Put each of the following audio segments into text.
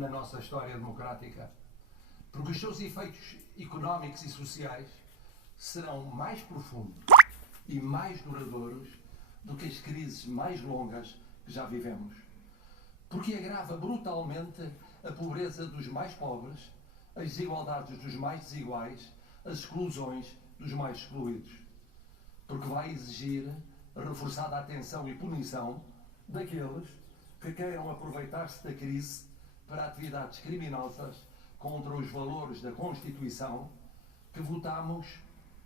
na nossa história democrática, porque os seus efeitos económicos e sociais serão mais profundos e mais duradouros do que as crises mais longas que já vivemos. Porque agrava brutalmente a pobreza dos mais pobres, as desigualdades dos mais desiguais, as exclusões dos mais excluídos. Porque vai exigir reforçada atenção e punição daqueles que queiram aproveitar-se da crise para atividades criminosas contra os valores da Constituição que votámos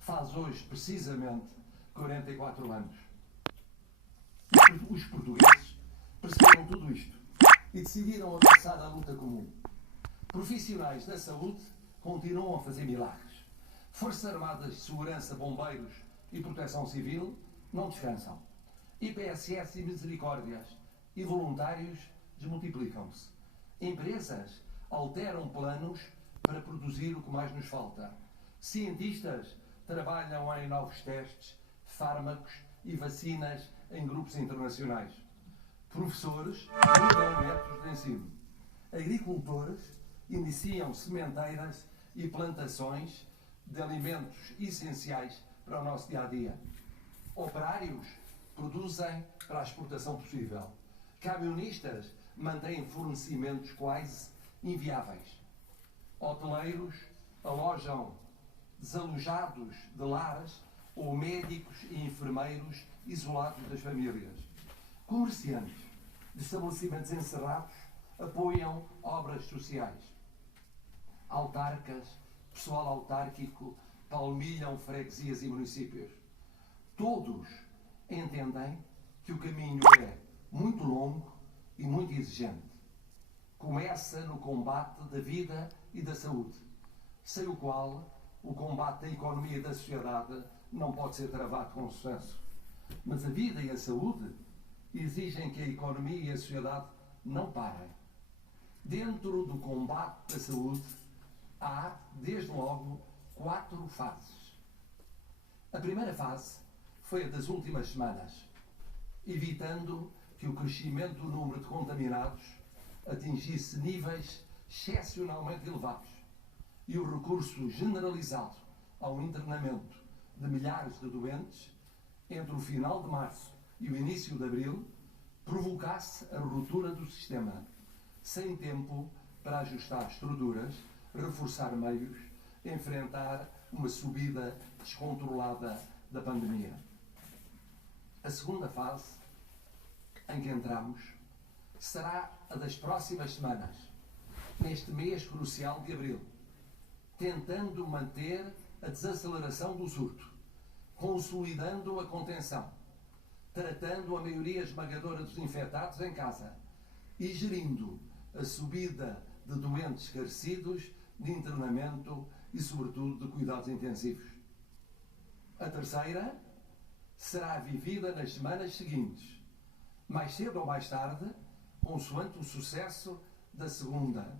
faz hoje precisamente 44 anos. Os portugueses perceberam tudo isto e decidiram abraçar a luta comum. Profissionais da saúde continuam a fazer milagres. Forças Armadas de Segurança, Bombeiros e Proteção Civil não descansam. IPSS e Misericórdias e voluntários desmultiplicam-se. Empresas alteram planos para produzir o que mais nos falta. Cientistas trabalham em novos testes, fármacos e vacinas em grupos internacionais. Professores mudam métodos de ensino. Agricultores iniciam sementeiras e plantações de alimentos essenciais para o nosso dia-a-dia. Operários produzem para a exportação possível. Camionistas mantêm fornecimentos quase inviáveis. Hoteleiros alojam desalojados de lares ou médicos e enfermeiros isolados das famílias. Comerciantes de estabelecimentos encerrados apoiam obras sociais. Autarcas, pessoal autárquico, palmilham freguesias e municípios. Todos entendem que o caminho é muito longo e muito exigente. Começa no combate da vida e da saúde, sem o qual o combate da economia e da sociedade não pode ser travado com sucesso. Mas a vida e a saúde exigem que a economia e a sociedade não parem. Dentro do combate da saúde há, desde logo, 4 fases. A primeira fase foi a das últimas semanas, evitando que o crescimento do número de contaminados atingisse níveis excepcionalmente elevados e o recurso generalizado ao internamento de milhares de doentes entre o final de março e o início de abril provocasse a ruptura do sistema, sem tempo para ajustar estruturas, reforçar meios, enfrentar uma subida descontrolada da pandemia. A segunda fase em que entramos será a das próximas semanas, neste mês crucial de abril, tentando manter a desaceleração do surto, consolidando a contenção, tratando a maioria esmagadora dos infectados em casa e gerindo a subida de doentes esclarecidos, de internamento e, sobretudo, de cuidados intensivos. A terceira será vivida nas semanas seguintes, mais cedo ou mais tarde, consoante o sucesso da segunda,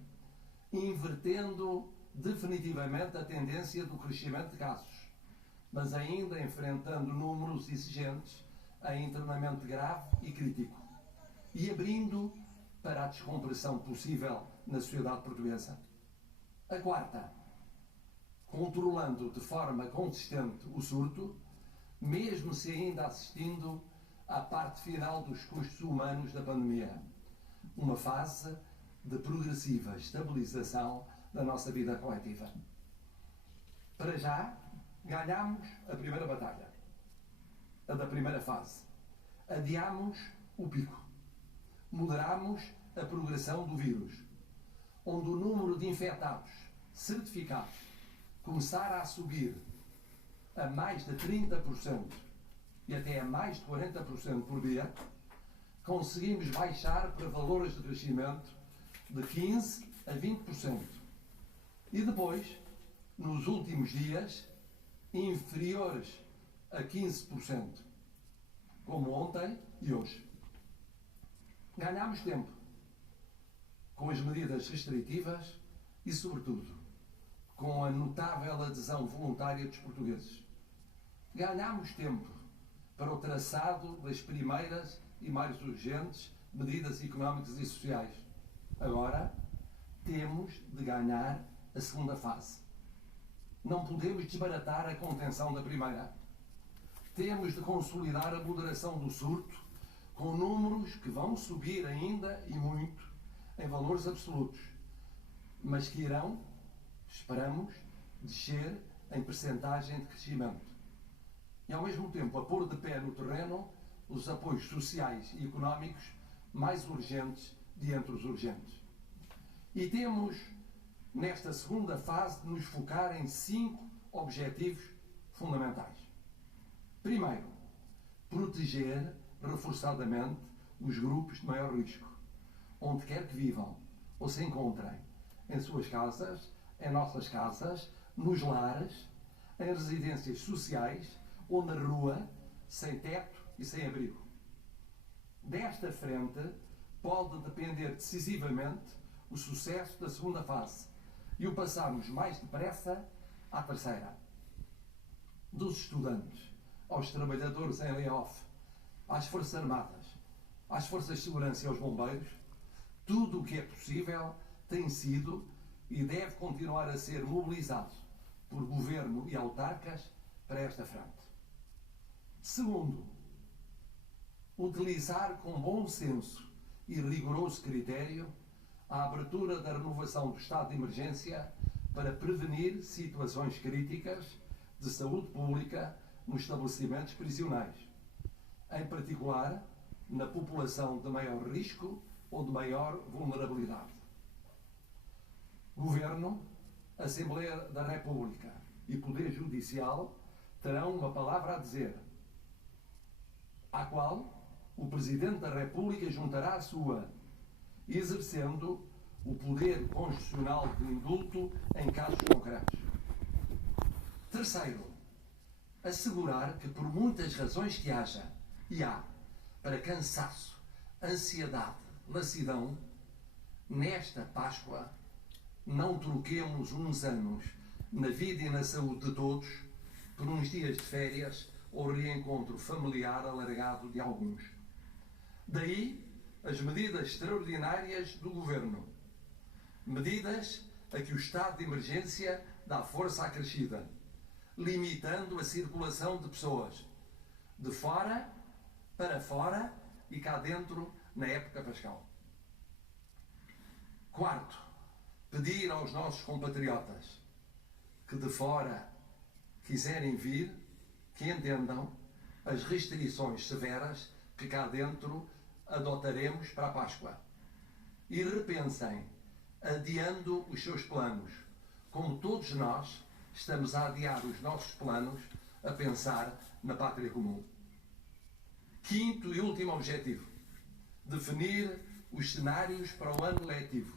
invertendo definitivamente a tendência do crescimento de casos, mas ainda enfrentando números exigentes em internamento grave e crítico, e abrindo para a descompressão possível na sociedade portuguesa. A quarta, controlando de forma consistente o surto, mesmo se ainda assistindo à parte final dos custos humanos da pandemia. Uma fase de progressiva estabilização da nossa vida coletiva. Para já, ganhamos a primeira batalha, a da primeira fase. Adiamos o pico. Moderamos a progressão do vírus, onde o número de infectados certificados começar a subir a mais de 30% e até a mais de 40% por dia, conseguimos baixar para valores de crescimento de 15% a 20%. E depois, nos últimos dias, inferiores a 15%, como ontem e hoje. Ganhámos tempo com as medidas restritivas e, sobretudo, com a notável adesão voluntária dos portugueses. Ganhámos tempo para o traçado das primeiras e mais urgentes medidas económicas e sociais. Agora, Temos de ganhar a segunda fase. Não podemos desbaratar a contenção da primeira. Temos de consolidar a moderação do surto com números que vão subir ainda e muito em valores absolutos, mas que irão, esperamos, descer em percentagem de crescimento. E ao mesmo tempo a pôr de pé no terreno os apoios sociais e económicos mais urgentes de entre os urgentes. E temos, nesta segunda fase, de nos focar em 5 objetivos fundamentais. Primeiro, proteger reforçadamente os grupos de maior risco, onde quer que vivam ou se encontrem, em suas casas, em nossas casas, nos lares, em residências sociais ou na rua, sem teto e sem abrigo. Desta frente pode depender decisivamente o sucesso da segunda fase e o passarmos mais depressa à terceira. Dos estudantes, aos trabalhadores em layoff, às Forças Armadas, às Forças de Segurança e aos bombeiros, tudo o que é possível tem sido e deve continuar a ser mobilizado por governo e autarcas para esta frente. Segundo, utilizar com bom senso e rigoroso critério a abertura da renovação do estado de emergência para prevenir situações críticas de saúde pública nos estabelecimentos prisionais, em particular na população de maior risco ou de maior vulnerabilidade. Governo, Assembleia da República e Poder Judicial terão uma palavra a dizer, à qual o Presidente da República juntará a sua, exercendo o poder constitucional de indulto em casos concretos. Terceiro, assegurar que por muitas razões que haja, e há, para cansaço, ansiedade, lassidão, nesta Páscoa não troquemos uns anos na vida e na saúde de todos por uns dias de férias ou reencontro familiar alargado de alguns. Daí as medidas extraordinárias do Governo. Medidas a que o estado de emergência dá força acrescida, limitando a circulação de pessoas de fora para fora e cá dentro na época pascal. Quarto, pedir aos nossos compatriotas que de fora quiserem vir, que entendam as restrições severas que cá dentro adotaremos para a Páscoa e repensem, adiando os seus planos, como todos nós estamos a adiar os nossos planos a pensar na pátria comum. Quinto e último objetivo, definir os cenários para o ano letivo,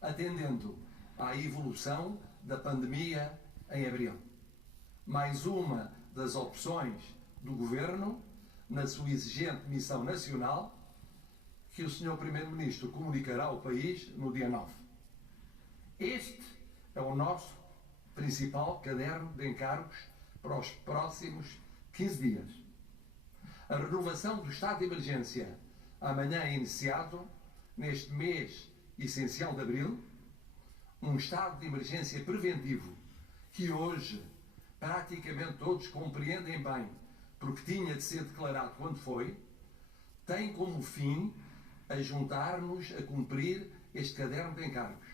atendendo à evolução da pandemia em abril. Mais uma das opções do Governo, na sua exigente missão nacional, que o Sr. Primeiro-Ministro comunicará ao país no dia 9. Este é o nosso principal caderno de encargos para os próximos 15 dias. A renovação do estado de emergência amanhã é iniciado, neste mês essencial de abril, um estado de emergência preventivo que hoje praticamente todos compreendem bem, porque tinha de ser declarado quando foi, tem como fim a juntar-nos a cumprir este caderno de encargos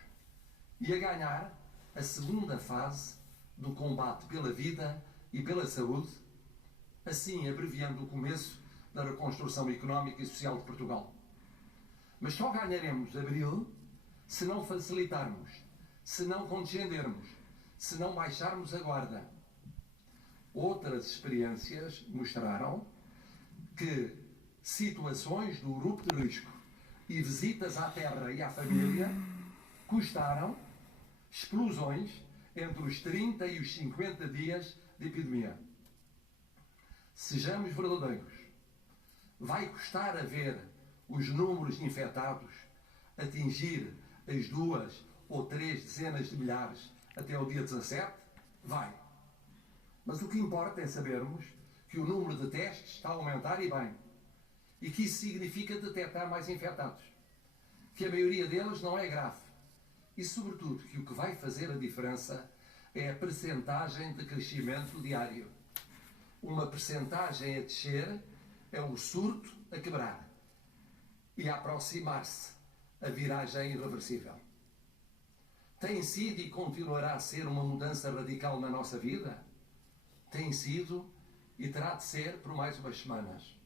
e a ganhar a segunda fase do combate pela vida e pela saúde, assim abreviando o começo da reconstrução económica e social de Portugal. Mas só ganharemos abril se não facilitarmos, se não condescendermos, se não baixarmos a guarda. Outras experiências mostraram que situações do grupo de risco e visitas à terra e à família custaram explosões entre os 30 e os 50 dias de epidemia. Sejamos verdadeiros. Vai custar a ver os números de infectados atingir as 2 ou 3 dezenas de milhares até o dia 17? Vai. Mas o que importa é sabermos que o número de testes está a aumentar e bem. E que isso significa detectar mais infectados. Que a maioria deles não é grave. e, sobretudo, que o que vai fazer a diferença é a percentagem de crescimento diário. Uma percentagem a descer é o surto a quebrar e a aproximar-se a viragem irreversível. Tem sido e continuará a ser uma mudança radical na nossa vida? Tem sido e terá de ser por mais umas semanas.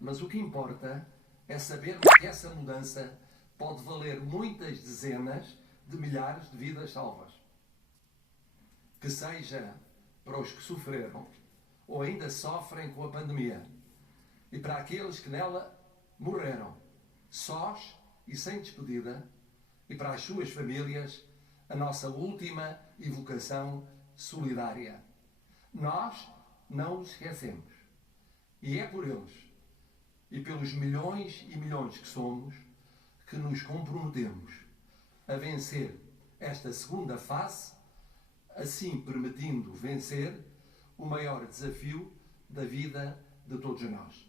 Mas o que importa é saber que essa mudança pode valer muitas dezenas de milhares de vidas salvas. Que seja para os que sofreram ou ainda sofrem com a pandemia e para aqueles que nela morreram, sós e sem despedida, e para as suas famílias, a nossa última evocação solidária. Nós não os esquecemos. E é por eles e pelos milhões e milhões que somos que nos comprometemos a vencer esta segunda fase, assim permitindo vencer o maior desafio da vida de todos nós.